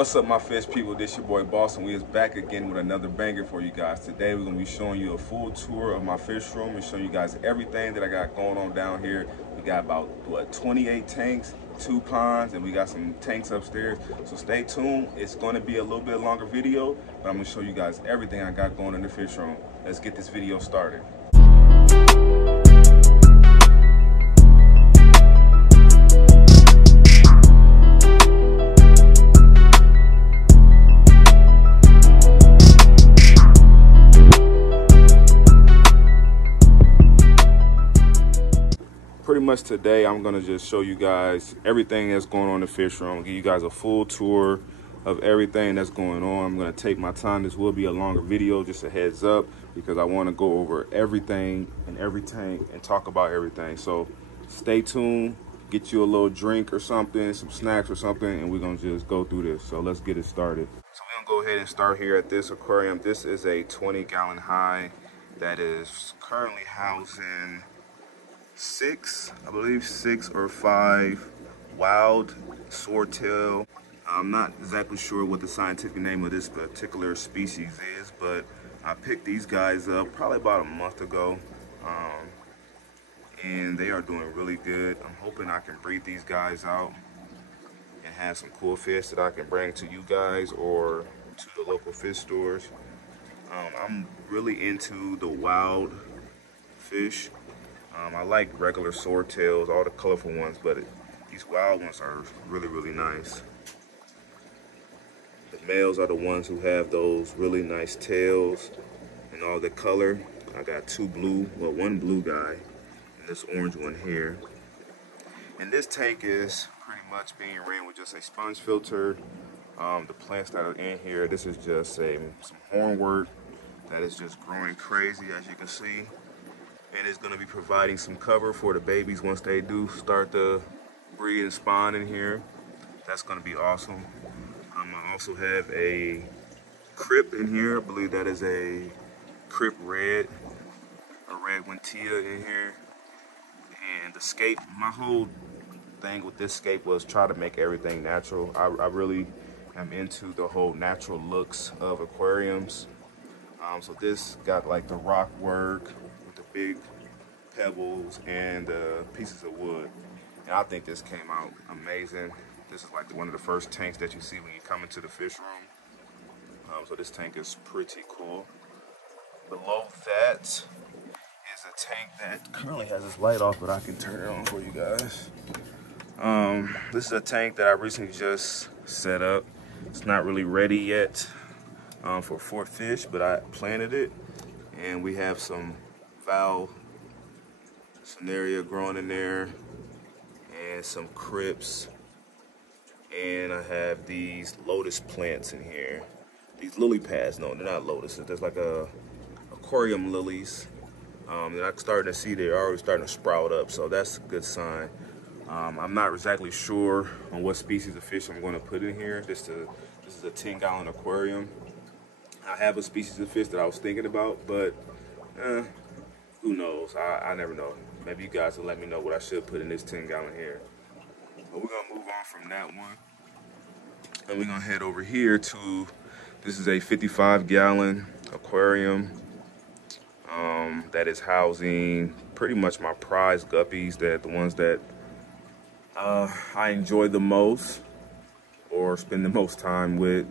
What's up, my fish people? This your boy Boss, and we is back again with another banger for you guys. Today we're gonna be showing you a full tour of my fish room and showing you guys everything that I got going on down here. We got about 28 tanks, 2 ponds, and we got some tanks upstairs. So stay tuned. It's gonna be a little bit longer video, but I'm gonna show you guys everything I got going in the fish room. Let's get this video started. Pretty much today, I'm gonna just show you guys everything that's going on in the fish room, give you guys a full tour of everything that's going on. I'm gonna take my time. This will be a longer video, just a heads up, because I wanna go over everything in every tank and talk about everything. So stay tuned, get you a little drink or something, some snacks or something, and we're gonna just go through this. So let's get it started. So we're gonna go ahead and start here at this aquarium. This is a 20-gallon high that is currently housing 6 or 5 wild swordtail. I'm not exactly sure what the scientific name of this particular species is, but I picked these guys up probably about a month ago, and they are doing really good. I'm hoping I can breed these guys out and have some cool fish that I can bring to you guys or to the local fish stores. I'm really into the wild fish. I like regular swordtails, all the colorful ones, but these wild ones are really, really nice. The males are the ones who have those really nice tails and all the color. I got 2 blue, well, 1 blue guy and this orange one here. And this tank is pretty much being ran with just a sponge filter. The plants that are in here, this is just some hornwort that is just growing crazy, as you can see. And it's going to be providing some cover for the babies once they do start to breed and spawn in here. That's going to be awesome. I also have a crip in here. I believe that is a crip red, a red Wintia in here. And the scape, my whole thing with this scape was try to make everything natural. I really am into the whole natural looks of aquariums. So this got like the rock work, big pebbles and pieces of wood, and I think this came out amazing. This is like one of the first tanks that you see when you come into the fish room. So this tank is pretty cool. Below that is a tank that currently has its light off, but I can turn it on for you guys. This is a tank that I recently just set up. It's not really ready yet for fish, but I planted it, and we have some scenario growing in there and some crypts, and I have these lotus plants in here, these lily pads. No, they're not lotuses, there's like aquarium lilies. And I'm starting to see they're already starting to sprout up, so that's a good sign. I'm not exactly sure on what species of fish I'm going to put in here. This is a 10-gallon aquarium. I have a species of fish that I was thinking about, but who knows? I never know. Maybe you guys will let me know what I should put in this 10-gallon here. But we're gonna move on from that one, and we're gonna head over here to, this is a 55-gallon aquarium that is housing pretty much my prize guppies, the ones that I enjoy the most or spend the most time with.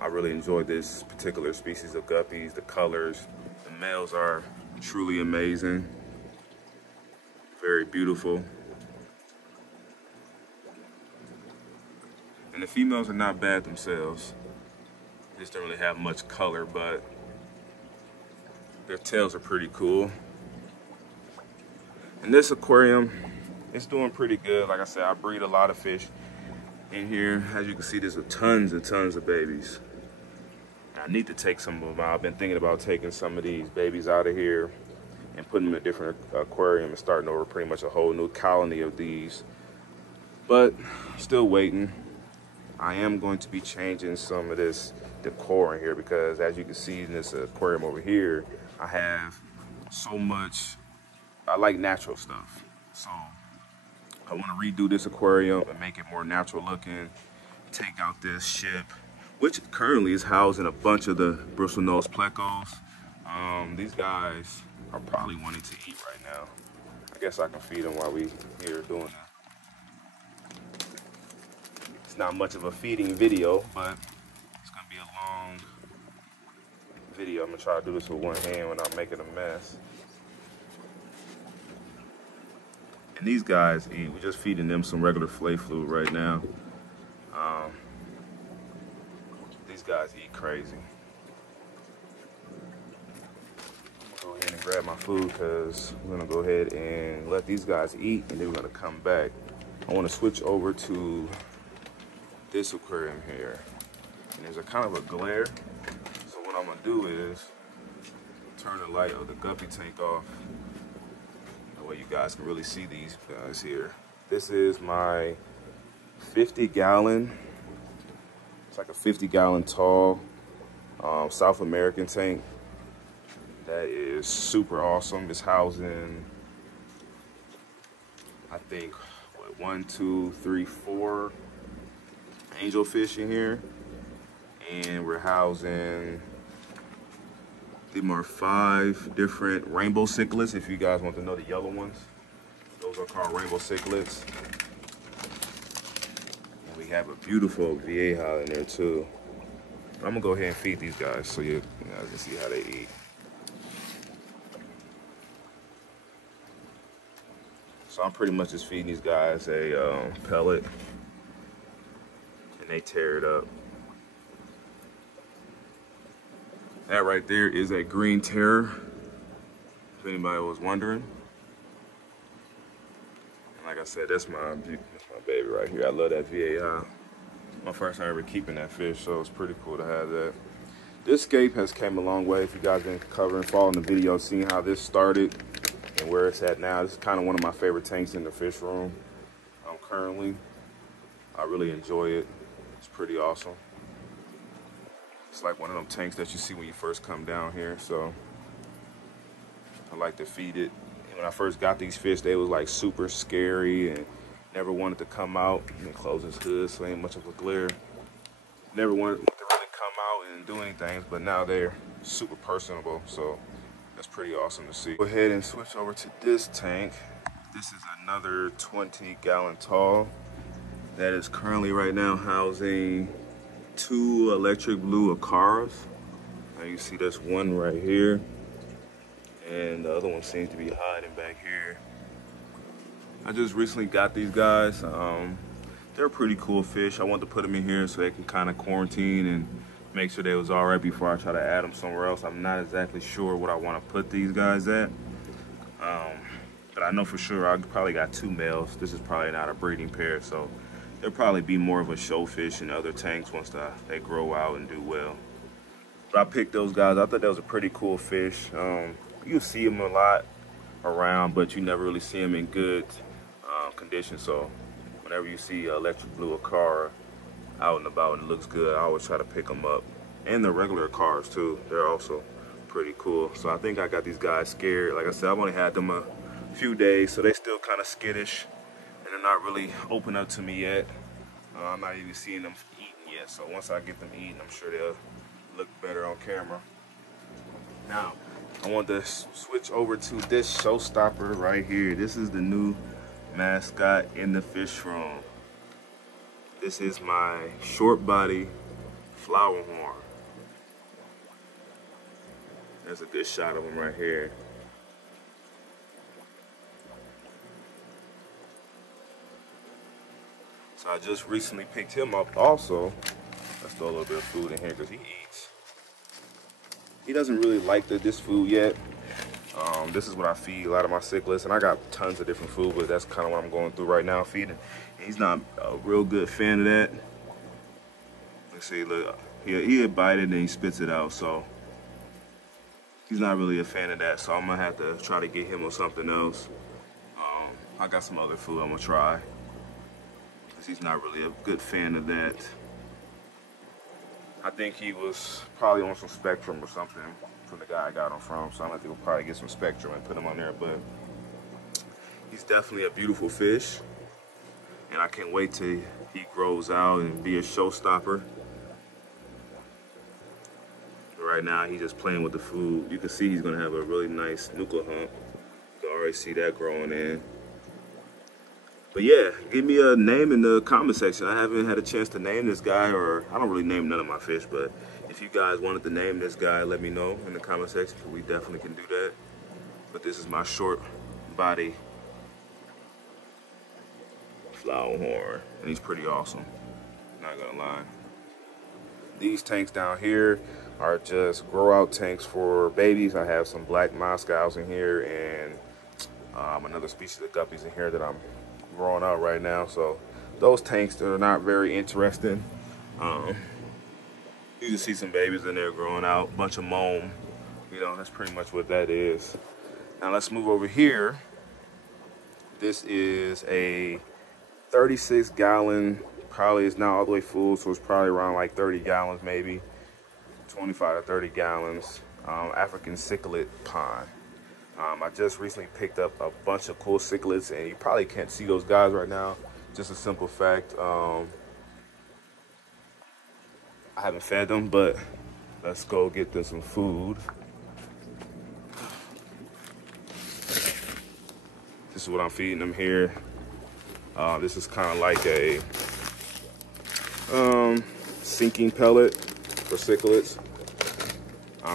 I really enjoy this particular species of guppies. The colors, the males are truly amazing, very beautiful, and the females are not bad themselves. They just don't really have much color, but their tails are pretty cool. And this aquarium, it's doing pretty good. Like I said, I breed a lot of fish in here. As you can see, there's tons and tons of babies. I need to take some of them out. I've been thinking about taking some of these babies out of here and putting them in a different aquarium and starting over pretty much a whole new colony of these. But still waiting. I am going to be changing some of this decor in here, because as you can see in this aquarium over here, I have so much, I like natural stuff. So I want to redo this aquarium and make it more natural looking, take out this ship, which currently is housing a bunch of the Bristlenose Plecos. These guys are probably wanting to eat right now. I guess I can feed them while we here doing it. It's not much of a feeding video, but it's gonna be a long video. I'm gonna try to do this with one hand without making a mess. And these guys eat. We're just feeding them some regular flay fluid right now. These guys eat crazy. I'm gonna go ahead and grab my food because we're gonna go ahead and let these guys eat, and then we're gonna come back. I want to switch over to this aquarium here, and there's a kind of a glare. So what I'm gonna do is turn the light of the guppy tank off. That way you guys can really see these guys here. This is my 50-gallon. It's like a 50-gallon tall South American tank. That is super awesome. It's housing, I think, what, 1, 2, 3, 4 angelfish in here, and we're housing, there are 5 different rainbow cichlids. If you guys want to know the yellow ones, those are called rainbow cichlids. And we have a beautiful vieja in there too. I'm gonna go ahead and feed these guys so you guys can see how they eat. So I'm pretty much just feeding these guys a pellet, and they tear it up. That right there is a green terror, if anybody was wondering. And like I said, that's my baby right here. I love that vieja. My first time ever keeping that fish, so it's pretty cool to have that. This scape has came a long way. If you guys been covering, following the video, seeing how this started and where it's at now. This is kind of one of my favorite tanks in the fish room currently. I really enjoy it. It's pretty awesome. It's like one of them tanks that you see when you first come down here, so I like to feed it. And when I first got these fish, they was like super scary and never wanted to come out. And close his hood so ain't much of a glare. Never wanted to really come out and do anything, but now they're super personable, so that's pretty awesome to see. Go ahead and switch over to this tank. This is another 20-gallon tall that is currently right now housing 2 electric blue acaras. Now you see there's one right here, and the other one seems to be hiding back here. I just recently got these guys. They're pretty cool fish. I want to put them in here so they can kind of quarantine and make sure they was all right before I try to add them somewhere else. I'm not exactly sure what I want to put these guys at, but I know for sure I probably got 2 males. This is probably not a breeding pair, so they'll probably be more of a show fish in other tanks once they grow out and do well. But I picked those guys. I thought that was a pretty cool fish. You see them a lot around, but you never really see them in good condition. So whenever you see electric blue acara out and about and it looks good, I always try to pick them up. And the regular acaras too, they're also pretty cool. So I think I got these guys scared. Like I said, I've only had them a few days, so they still kind of skittish. And they're not really open up to me yet. I'm not even seeing them eating yet. So once I get them eating, I'm sure they'll look better on camera. Now, I want to switch over to this showstopper right here. This is the new mascot in the fish room. This is my short body flower horn. There's a good shot of him right here. So I just recently picked him up also. Let's throw a little bit of food in here because he eats. He doesn't really like this food yet. This is what I feed a lot of my cichlids, and I got tons of different food, but that's kind of what I'm going through right now, feeding. He's not a real good fan of that. Let's see, look, he'll bite it and he spits it out, so he's not really a fan of that, so I'm gonna have to try to get him on something else. I got some other food I'm gonna try, because he's not really a good fan of that. I think he was probably on some Spectrum or something from the guy I got him from, so I'm gonna have to probably get some Spectrum and put him on there, but he's definitely a beautiful fish, and I can't wait till he grows out and be a showstopper. Right now, he's just playing with the food. You can see he's gonna have a really nice nuclear hump. You can already see that growing in. But yeah, give me a name in the comment section. I haven't had a chance to name this guy, or I don't really name none of my fish, but if you guys wanted to name this guy, let me know in the comment section, because we definitely can do that. But this is my short body flowerhorn, and he's pretty awesome, not gonna lie. These tanks down here are just grow out tanks for babies. I have some black Moscows in here and another species of guppies in here that I'm growing out right now. So those tanks are not very interesting. You can see some babies in there growing out, bunch of moam. You know, that's pretty much what that is. Now let's move over here. This is a 36 gallon, probably it's not all the way full, so it's probably around like 30 gallons maybe, 25 to 30 gallons, African cichlid pond. I just recently picked up a bunch of cool cichlids, and you probably can't see those guys right now. Just a simple fact, I haven't fed them, but let's go get them some food. This is what I'm feeding them here. This is kind of like a sinking pellet for cichlids.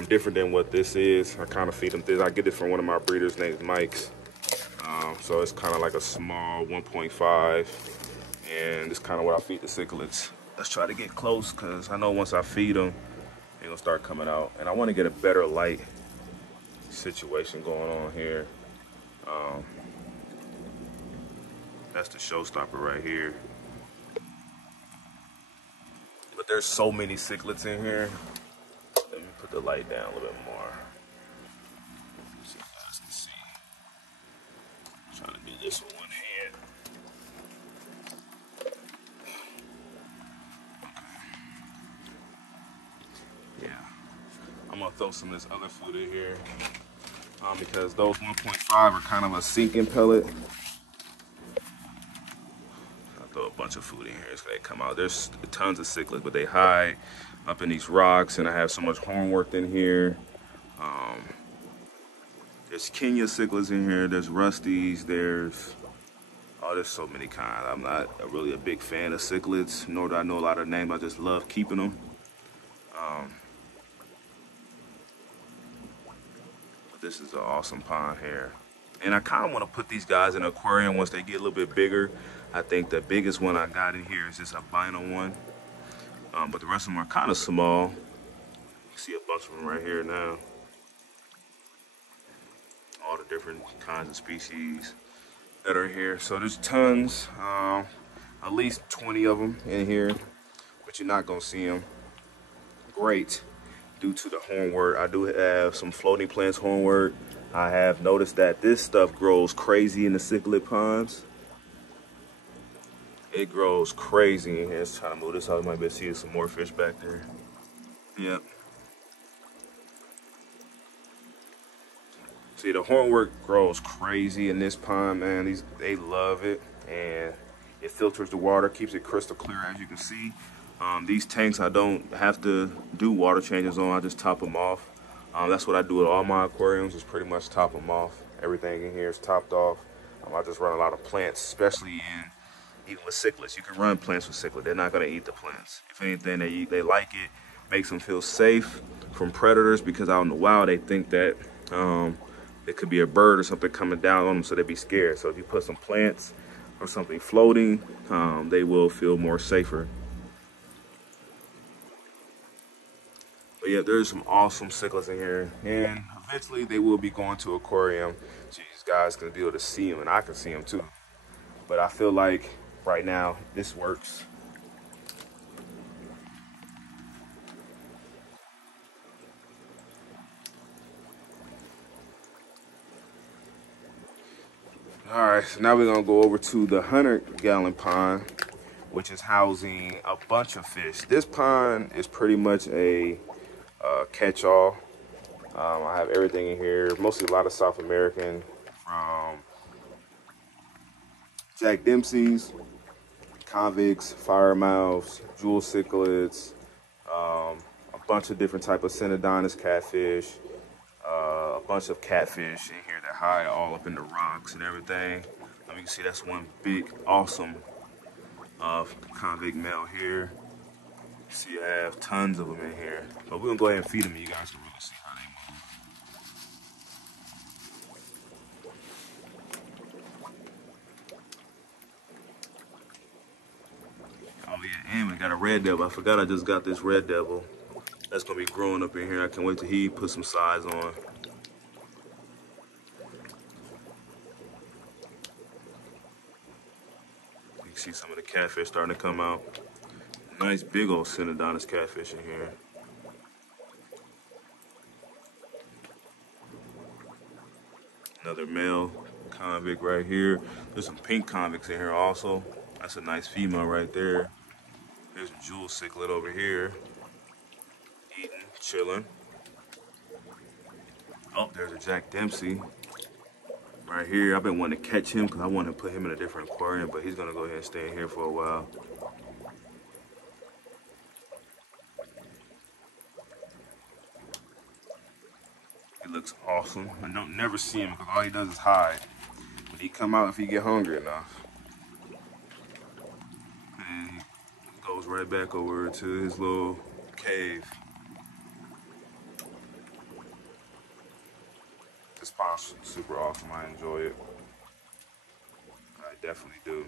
Different than what this is. I kind of feed them this. I get it from one of my breeders named Mike's. So it's kind of like a small 1.5, and it's kind of what I feed the cichlids. Let's try to get close, because I know once I feed them, they're gonna start coming out. And I want to get a better light situation going on here. That's the showstopper right here. But there's so many cichlids in here. Let me put the light down a little bit more, so you guys can see. I'm trying to do this with one hand. Okay. Yeah, I'm gonna throw some of this other food in here, because those 1.5 are kind of a sinking pellet. Throw a bunch of food in here so they come out. There's tons of cichlids, but they hide up in these rocks, and I have so much hornworth in here. There's Kenya cichlids in here. There's rusties. There's so many kinds. I'm not really a big fan of cichlids, nor do I know a lot of names. I just love keeping them. But this is an awesome pond here. And I kind of want to put these guys in an aquarium once they get a little bit bigger. I think the biggest one I got in here is this albino one. But the rest of them are kind of small. You see a bunch of them right here now. All the different kinds of species that are here. So there's tons, at least 20 of them in here, but you're not gonna see them great due to the hornwort. I do have some floating plants hornwort. I have noticed that this stuff grows crazy in the cichlid ponds. It grows crazy in here. Let's try to move this out. You might be able to see some more fish back there. Yep. See, the hornwort grows crazy in this pond, man. They love it, and it filters the water, keeps it crystal clear, as you can see. These tanks, I don't have to do water changes on. I just top them off. That's what I do with all my aquariums, is pretty much top them off. Everything in here is topped off. I just run a lot of plants, especially even with cichlids. You can run plants with cichlid. They're not going to eat the plants. If anything, they like it. Makes them feel safe from predators, because out in the wild, they think that it could be a bird or something coming down on them, so they'd be scared. So if you put some plants or something floating, they will feel more safer. But yeah, there's some awesome cichlids in here, and eventually they will be going to aquarium, so you guys can be able to see them, and I can see them too. But I feel like right now this works. All right, so now we're gonna go over to the 100-gallon pond, which is housing a bunch of fish. This pond is pretty much a catch-all. I have everything in here, mostly a lot of South American, from Jack Dempsey's, convicts, firemouths, jewel cichlids, a bunch of different type of synodontis catfish, a bunch of catfish in here that hide all up in the rocks and everything. You can see that's one big, awesome convict male here. You see I have tons of them in here. But we're gonna go ahead and feed them and you guys can really see how they move. Oh yeah, and we got a red devil. I forgot I just got this red devil. That's gonna be growing up in here. I can't wait till he put some size on. You can see some of the catfish starting to come out. Nice big old synodontis catfish in here. Another male convict right here. There's some pink convicts in here also. That's a nice female right there. There's a jewel cichlid over here. Eating, chilling. Oh, there's a Jack Dempsey right here. I've been wanting to catch him because I want to put him in a different aquarium, but he's gonna go ahead and stay in here for a while. He looks awesome. I don't never see him because all he does is hide. But he come out if he get hungry enough. And he goes right back over to his little cave. This pond's super awesome. I enjoy it. I definitely do.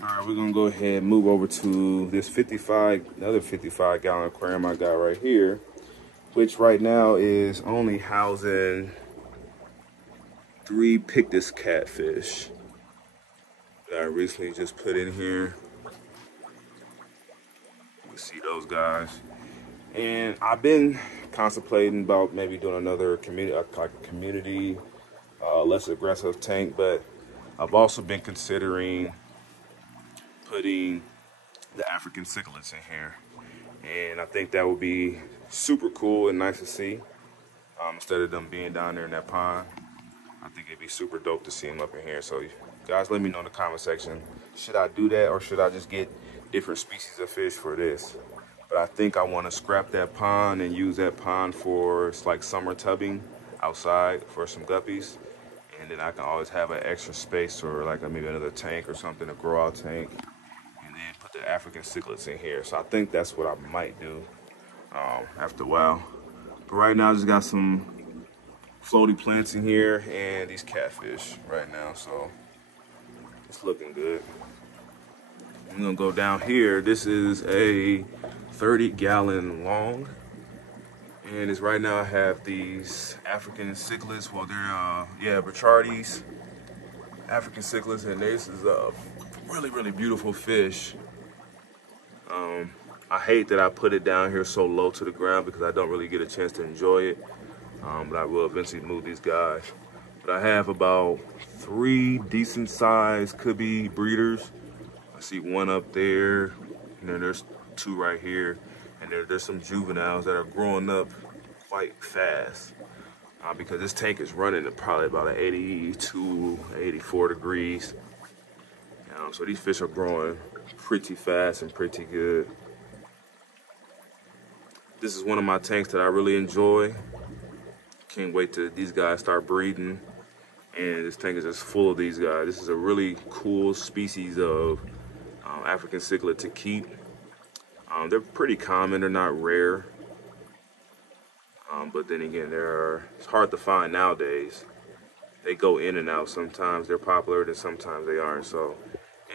Alright, we're gonna go ahead and move over to this another 55 gallon aquarium I got right here, which right now is only housing 3 Pictus catfish that I recently just put in here. You can see those guys. And I've been contemplating about maybe doing another community, less aggressive tank, but I've also been considering putting the African cichlids in here. And I think that would be super cool and nice to see. Instead of them being down there in that pond, I think it'd be super dope to see them up in here. So guys, let me know in the comment section, should I do that or should I just get different species of fish for this? But I think I want to scrap that pond and use that pond for like summer tubbing outside for some guppies. And then I can always have an extra space or like maybe another tank or something, a grow out tank. And then put the African cichlids in here. So I think that's what I might do after a while. But right now I just got some floaty plants in here and these catfish right now. So it's looking good. I'm gonna go down here. This is a 30 gallon long. And it's right now I have these African cichlids. Well, they're Brichardes, African cichlids, and this is a really, really beautiful fish. I hate that I put it down here so low to the ground because I don't really get a chance to enjoy it. But I will eventually move these guys. But I have about 3 decent sized could be breeders. I see one up there, and then there's 2 right here. And there's some juveniles that are growing up quite fast because this tank is running at probably about 82, 84 degrees. So these fish are growing pretty fast and pretty good. This is one of my tanks that I really enjoy. Can't wait till these guys start breeding. And this tank is just full of these guys. This is a really cool species of African cichlid to keep. They're pretty common, they're not rare. But then again, it's hard to find nowadays. They go in and out. Sometimes they're popular, and sometimes they aren't. So,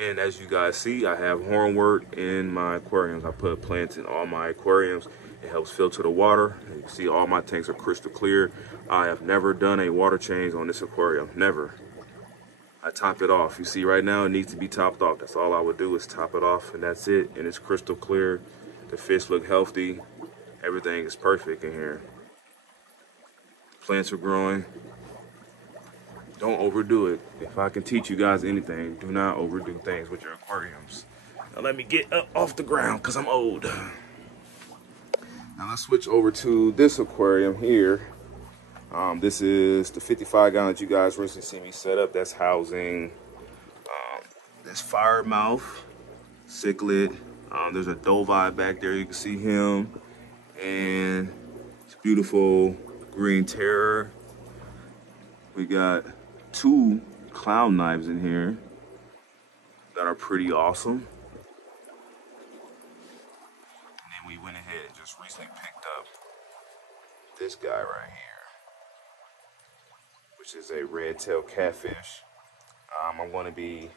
and as you guys see, I have hornwort in my aquariums. I put plants in all my aquariums. It helps filter the water. And you can see all my tanks are crystal clear. I have never done a water change on this aquarium, never. I top it off. You see right now it needs to be topped off. That's all I would do is top it off and that's it. And it's crystal clear. The fish look healthy. Everything is perfect in here. Plants are growing. Don't overdo it. If I can teach you guys anything, do not overdo things with your aquariums. Now let me get up off the ground because I'm old. Now let's switch over to this aquarium here. This is the 55 gallon that you guys recently seen me set up. That's housing this firemouth, cichlid. There's a doveye back there. You can see him, and it's beautiful green terror. We got 2 clown knives in here that are pretty awesome. And then we went ahead and just recently picked up this guy right here, which is a red-tailed catfish. I'm going to be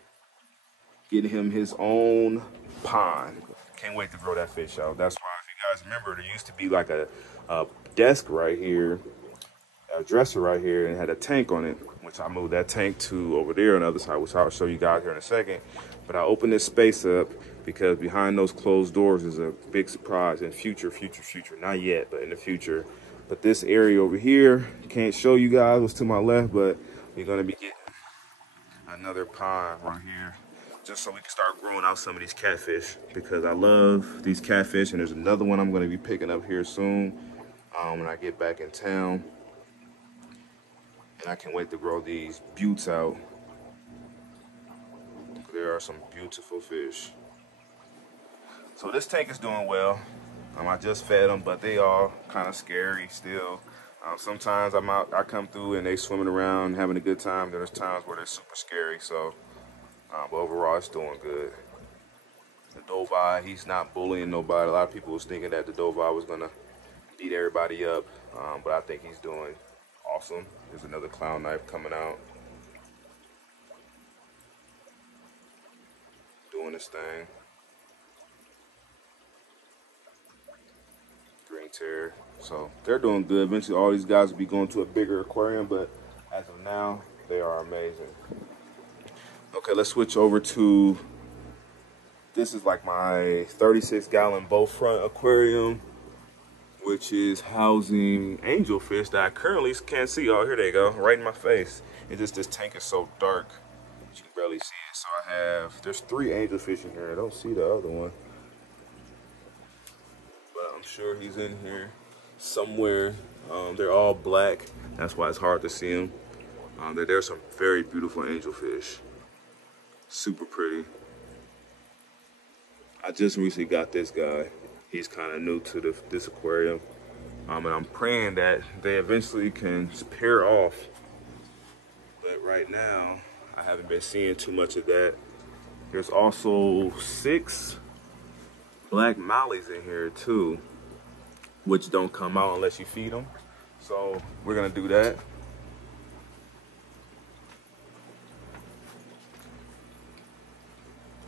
getting him his own pond. Can't wait to grow that fish out. That's why, if you guys remember, there used to be like a desk right here, a dresser right here, and it had a tank on it, which I moved that tank to over there on the other side, which I'll show you guys here in a second. But I opened this space up because behind those closed doors is a big surprise in future, not yet, but in the future. But this area over here, can't show you guys what's to my left, but we're gonna be getting another pond right here, just so we can start growing out some of these catfish, because I love these catfish. And there's another one I'm gonna be picking up here soon when I get back in town. And I can't wait to grow these buttes out. There are some beautiful fish. So this tank is doing well. I just fed them, but they are kind of scary still. Sometimes I come through and they swimming around having a good time. There's times where they're super scary. So, but overall it's doing good. The doveye, he's not bullying nobody. A lot of people was thinking that the doveye was gonna beat everybody up, but I think he's doing awesome. There's another clown knife coming out, doing his thing. Green terror. So they're doing good. Eventually all these guys will be going to a bigger aquarium, but as of now, they are amazing. Okay, let's switch over to, this is like my 36 gallon bow front aquarium, which is housing angelfish that I currently can't see. Oh, here they go, right in my face. It's just this tank is so dark that you can barely see it. So there's 3 angelfish in here. I don't see the other one, but I'm sure he's in here somewhere. They're all black. That's why it's hard to see them. There's some very beautiful angelfish. Super pretty. I just recently got this guy. He's kind of new to this aquarium. And I'm praying that they eventually can pair off. But right now, I haven't been seeing too much of that. There's also 6 black mollies in here too, which don't come out unless you feed them. So we're gonna do that.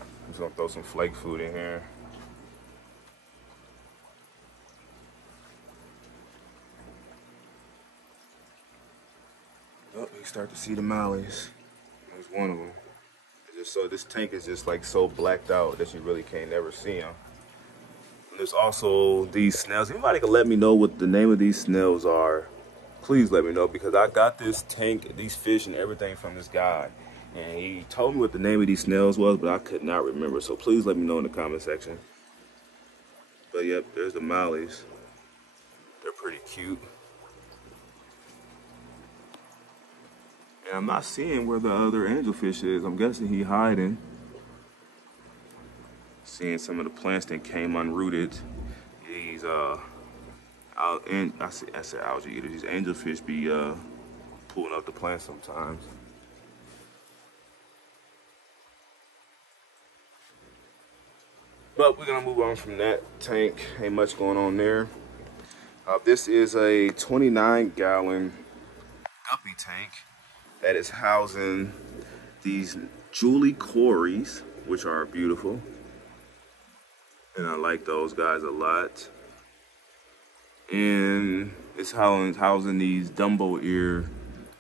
I'm just gonna throw some flake food in here. Oh, you start to see the mollies. There's one of them. So this tank is just like so blacked out that you really can't ever see them. And there's also these snails. Anybody can let me know what the name of these snails are? Please let me know, because I got this tank, these fish and everything from this guy. And he told me what the name of these snails was, but I could not remember. So please let me know in the comment section. But yep, there's the mollies. They're pretty cute. And I'm not seeing where the other angelfish is. I'm guessing he hiding. Seeing some of the plants that came unrooted. These I said algae eaters. These angelfish be pulling up the plants sometimes. But we're gonna move on from that tank. Ain't much going on there. This is a 29 gallon guppy tank that is housing these Julie Cories, which are beautiful. And I like those guys a lot. And it's housing these Dumbo Ear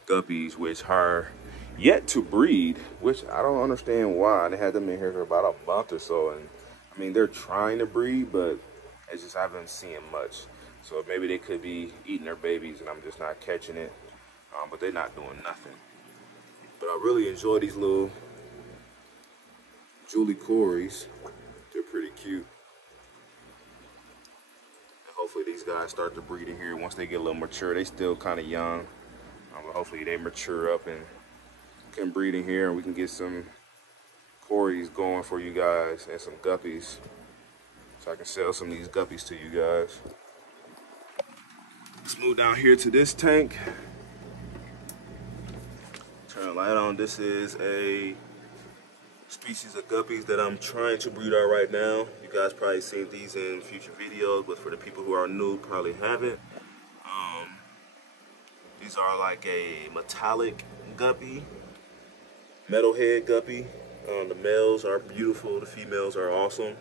Guppies, which are yet to breed, which I don't understand why. They had them in here for about a month or so, and I mean, they're trying to breed, but it's just I haven't seen much. So maybe they could be eating their babies and I'm just not catching it. But they're not doing nothing. But I really enjoy these little Julie Cories. They're pretty cute. Hopefully these guys start to breed in here once they get a little mature. They still kind of young. But hopefully they mature up and can breed in here, and we can get some cories going for you guys and some guppies, so I can sell some of these guppies to you guys. Let's move down here to this tank. Turn the light on. This is a species of guppies that I'm trying to breed out right now. You guys probably seen these in future videos, but for the people who are new, probably haven't. These are like a metallic guppy, metalhead guppy. The males are beautiful, the females are awesome.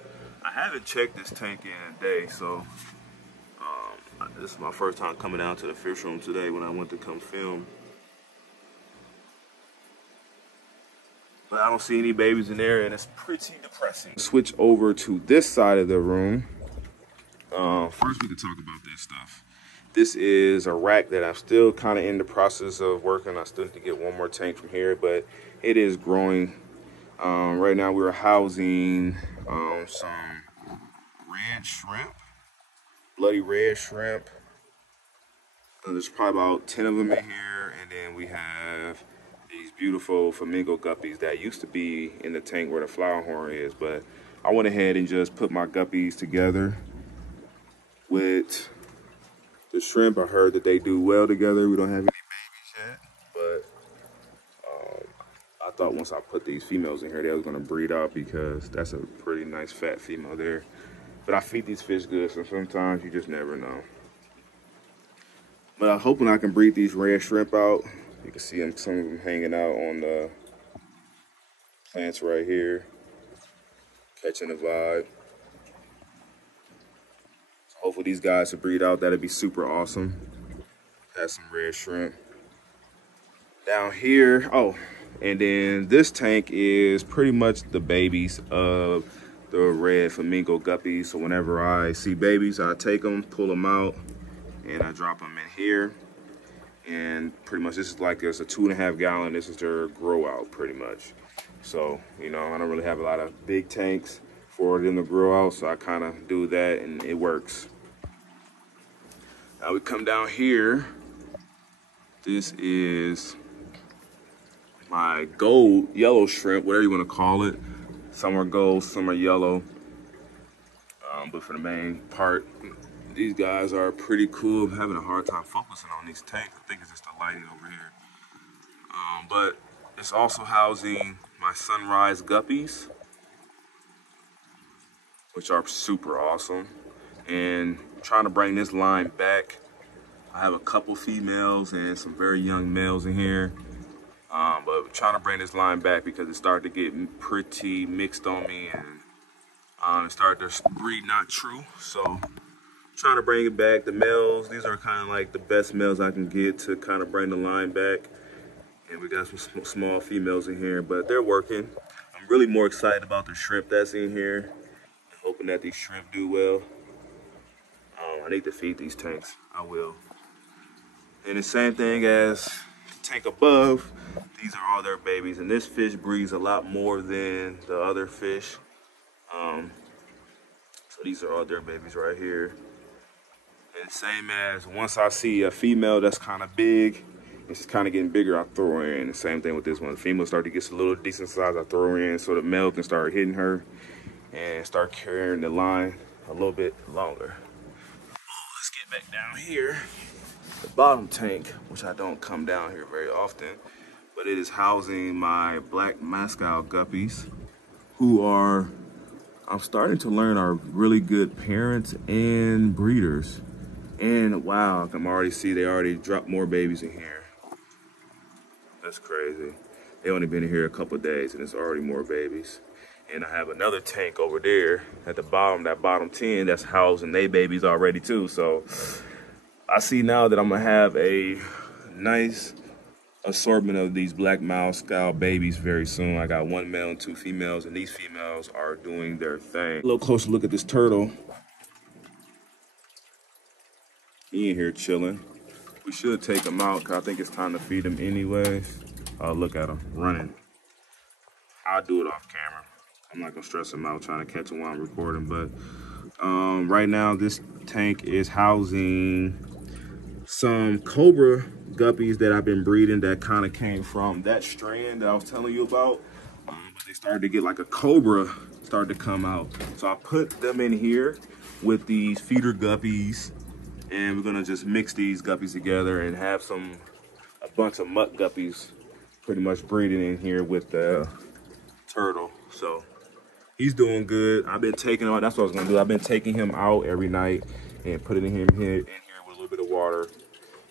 I haven't checked this tank in a day, so this is my first time coming out to the fish room today when I went to come film. But I don't see any babies in there, and it's pretty depressing. Switch over to this side of the room. First we can talk about this stuff. This is a rack that I'm still kind of in the process of working. I still need to get one more tank from here, but it is growing. Right now we're housing some red shrimp, bloody red shrimp. There's probably about 10 of them in here, and then we have these beautiful Flamingo Guppies that used to be in the tank where the flower horn is, but I went ahead and just put my guppies together with the shrimp. I heard that they do well together. We don't have any babies yet, but I thought once I put these females in here, they was gonna breed out, because that's a pretty nice fat female there. But I feed these fish good, so sometimes you just never know. But I'm hoping I can breed these red shrimp out. You can see them, some of them hanging out on the plants right here, catching the vibe. So hopefully these guys will breed out. That'd be super awesome. Have some red shrimp down here. Oh, and then this tank is pretty much the babies of the red Flamingo Guppies. So whenever I see babies, I take them, pull them out, and I drop them in here. And pretty much this is like, it's a 2.5 gallon. This is their grow out pretty much. So, you know, I don't really have a lot of big tanks for them to grow out, so I kind of do that and it works. Now we come down here. This is my gold yellow shrimp, whatever you want to call it. Some are gold, some are yellow. But for the main part, these guys are pretty cool. I'm having a hard time focusing on these tanks. I think it's just the lighting over here. But it's also housing my sunrise guppies, which are super awesome. And I'm trying to bring this line back. I have a couple females and some very young males in here. But I'm trying to bring this line back because it started to get pretty mixed on me, and it started to breed not true. So trying to bring it back. The males, these are kind of like the best males I can get to kind of bring the line back. And we got some small females in here, but they're working. I'm really more excited about the shrimp that's in here, and hoping that these shrimp do well. I need to feed these tanks. I will. And the same thing as the tank above, these are all their babies. And this fish breeds a lot more than the other fish. So these are all their babies right here. And same as once I see a female that's kind of big, it's kind of getting bigger, I throw her in. The same thing with this one. The female start to get a little decent size, I throw her in so the male can start hitting her and start carrying the line a little bit longer. Let's get back down here. The bottom tank, which I don't come down here very often, but it is housing my black Moscow guppies, who are, I'm starting to learn, are really good parents and breeders. And wow, I can already see they already dropped more babies in here. That's crazy. They only been in here a couple of days and it's already more babies. And I have another tank over there at the bottom, that bottom 10, that's housing they babies already too. So I see now that I'm gonna have a nice assortment of these black Moscow babies very soon. I got 1 male and 2 females, and these females are doing their thing. A little closer look at this turtle. He in here chilling. We should take him out because I think it's time to feed him anyways. Oh, look at him running. I'll do it off camera. I'm not gonna stress him out trying to catch him while I'm recording, but Right now, this tank is housing some Cobra Guppies that I've been breeding that kind of came from that strand that I was telling you about. But they started to get like a Cobra started to come out. So I put them in here with these feeder guppies, and we're gonna just mix these guppies together and have a bunch of mutt guppies pretty much breeding in here with the turtle. So he's doing good. I've been taking him, that's what I was gonna do. I've been taking him out every night and putting him in here with a little bit of water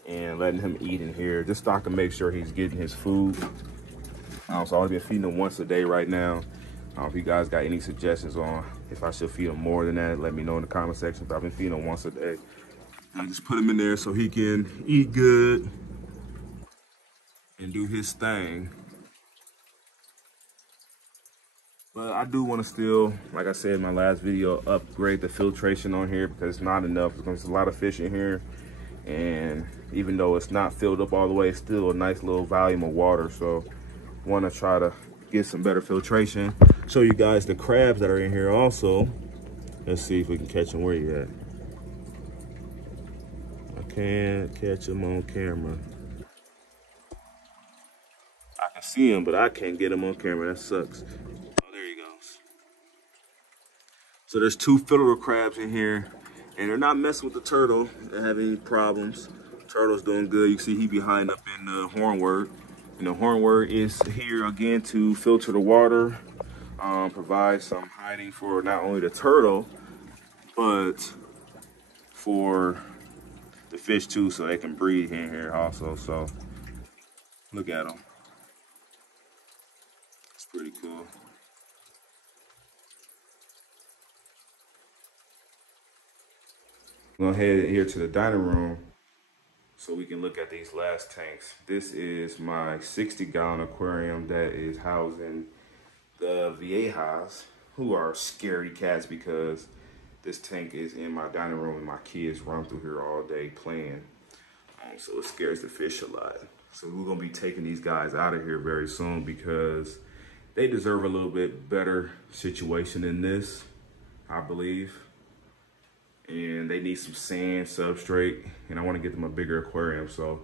and letting him eat in here, just so I can make sure he's getting his food. So I've been feeding him once a day right now. If you guys got any suggestions on if I should feed him more than that, let me know in the comment section. But I've been feeding him once a day. I just put him in there so he can eat good and do his thing. But I do want to still, like I said in my last video, upgrade the filtration on here because it's not enough. There's a lot of fish in here. And even though it's not filled up all the way, it's still a nice little volume of water. So want to try to get some better filtration. Show you guys the crabs that are in here also. Let's see if we can catch them. Where you at? I can't catch them on camera. I can see him, but I can't get him on camera. That sucks. Oh, there he goes. So there's 2 filial crabs in here, and they're not messing with the turtle. They have any problems. Turtle's doing good. You see he behind up in the hornwort. And the hornwort is here again to filter the water, provide some hiding for not only the turtle, but for the fish too, so they can breed in here also. So look at them. It's pretty cool. I'm gonna head here to the dining room so we can look at these last tanks. This is my 60-gallon aquarium that is housing the Viejas, who are scaredy cats because this tank is in my dining room and my kids run through here all day playing. So it scares the fish a lot. So we're gonna be taking these guys out of here very soon because they deserve a little bit better situation than this, I believe. And they need some sand substrate, and I want to get them a bigger aquarium. So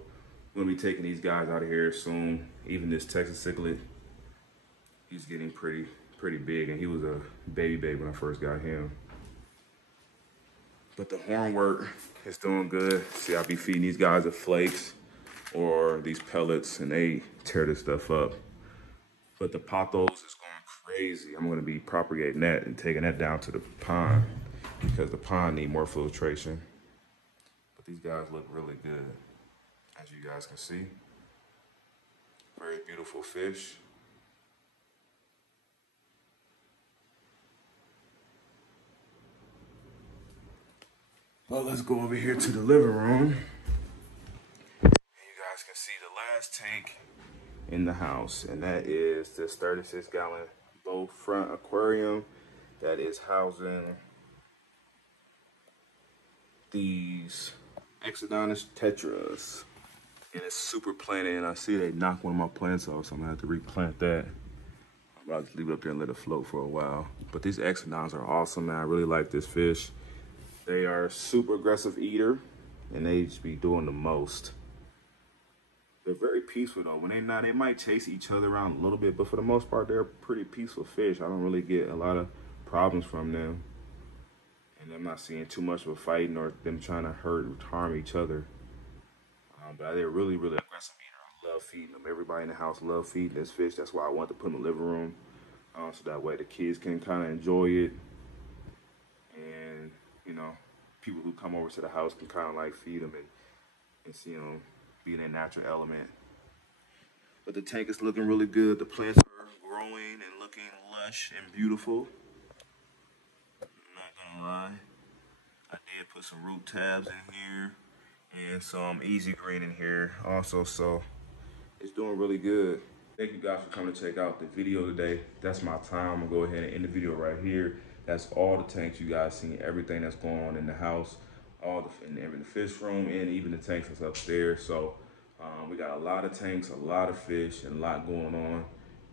I'm gonna be taking these guys out of here soon. Even this Texas Cichlid, he's getting pretty big, and he was a baby when I first got him. But the hornwort is doing good. See, I'll be feeding these guys the flakes or these pellets, and they tear this stuff up. But the pothos is going crazy. I'm gonna be propagating that and taking that down to the pond, because the pond need more filtration. But these guys look really good, as you guys can see. Very beautiful fish. Well, let's go over here to the living room. And you guys can see the last tank in the house, and that is this 36-gallon bow front aquarium that is housing these Exodontis Tetras, and it's super planted, and I see they knocked one of my plants off, so I'm gonna have to replant that. I'm about to leave it up there and let it float for a while. But these Exodons are awesome, man. I really like this fish. They are a super aggressive eater, and they just be doing the most. They're very peaceful though. When they're not, they might chase each other around a little bit, but for the most part, they're pretty peaceful fish. I don't really get a lot of problems from them. And I'm not seeing too much of a fighting or them trying to hurt or harm each other. But they're really aggressive eater. I love feeding them. Everybody in the house loves feeding this fish. That's why I want to put them in the living room. So that way the kids can kind of enjoy it. And, you know, people who come over to the house can kind of like feed them and see them be in their natural element. But the tank is looking really good. The plants are growing and looking lush and beautiful. I did put some root tabs in here and some easy green in here also, so it's doing really good. Thank you guys for coming to check out the video today. That's my time. I'm gonna go ahead and end the video right here. That's all the tanks you guys seen, everything that's going on in the house, all in the fish room, and even the tanks that's upstairs. So we got a lot of tanks, a lot of fish, and a lot going on.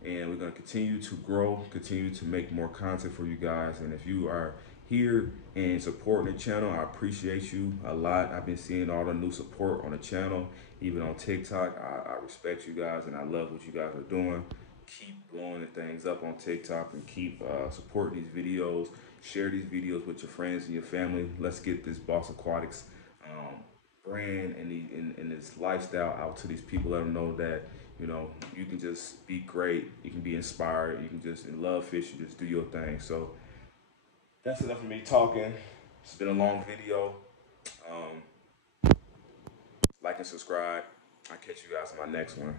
And we're gonna continue to grow, continue to make more content for you guys. And if you are here and supporting the channel. I appreciate you a lot. I've been seeing all the new support on the channel, even on TikTok. I respect you guys and I love what you guys are doing. Keep blowing the things up on TikTok and keep supporting these videos. Share these videos with your friends and your family. Let's get this Boss Aquatics brand and this lifestyle out to these people. Let them know that, you know, you can just be great. You can be inspired. You can just love fish. You just do your thing. So that's enough of me talking. It's been a long video. Like and subscribe. I'll catch you guys in my next one.